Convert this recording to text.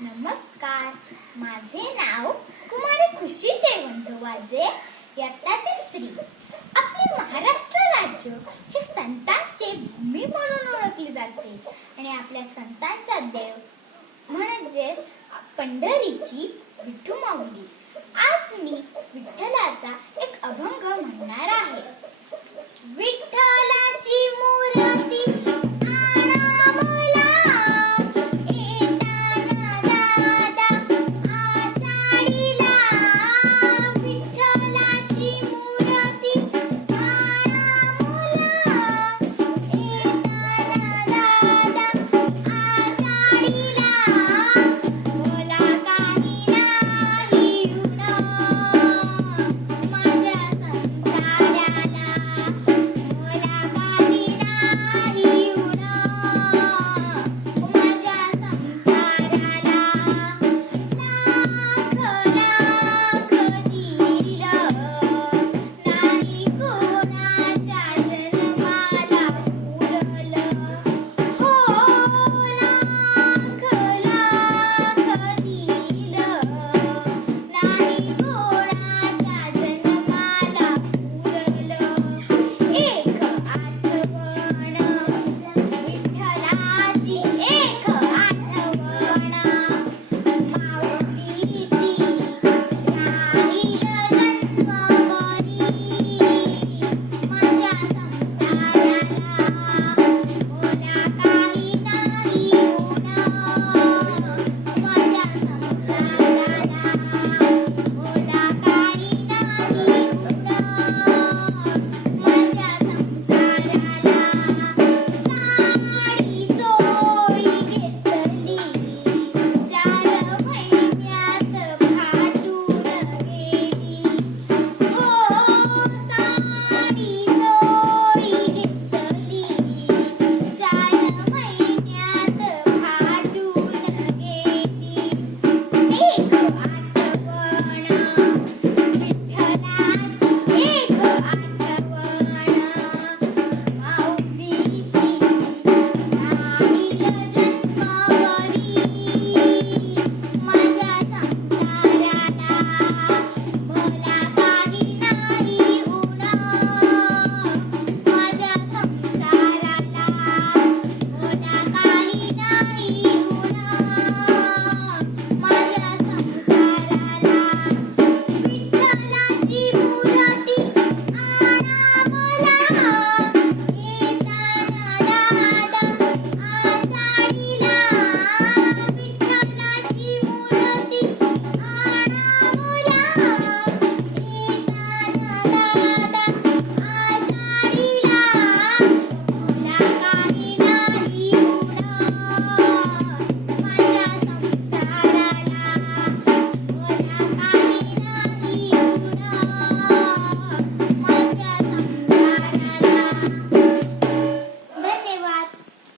नमस्कार, माझे नाव कुमारी खुशी जयवंत वाजे, इयत्ता तिसरी. आपले महाराष्ट्र राज्य हे संतांचे भूमी म्हणून ओळखले जाते आणि आपल्या संतांचा देव म्हणजेच पंढरीची विठू माऊली. आज मी विठ्ठलाचा एक अभंग म्हणणार आहे. विठ्ठलाची मूर्ती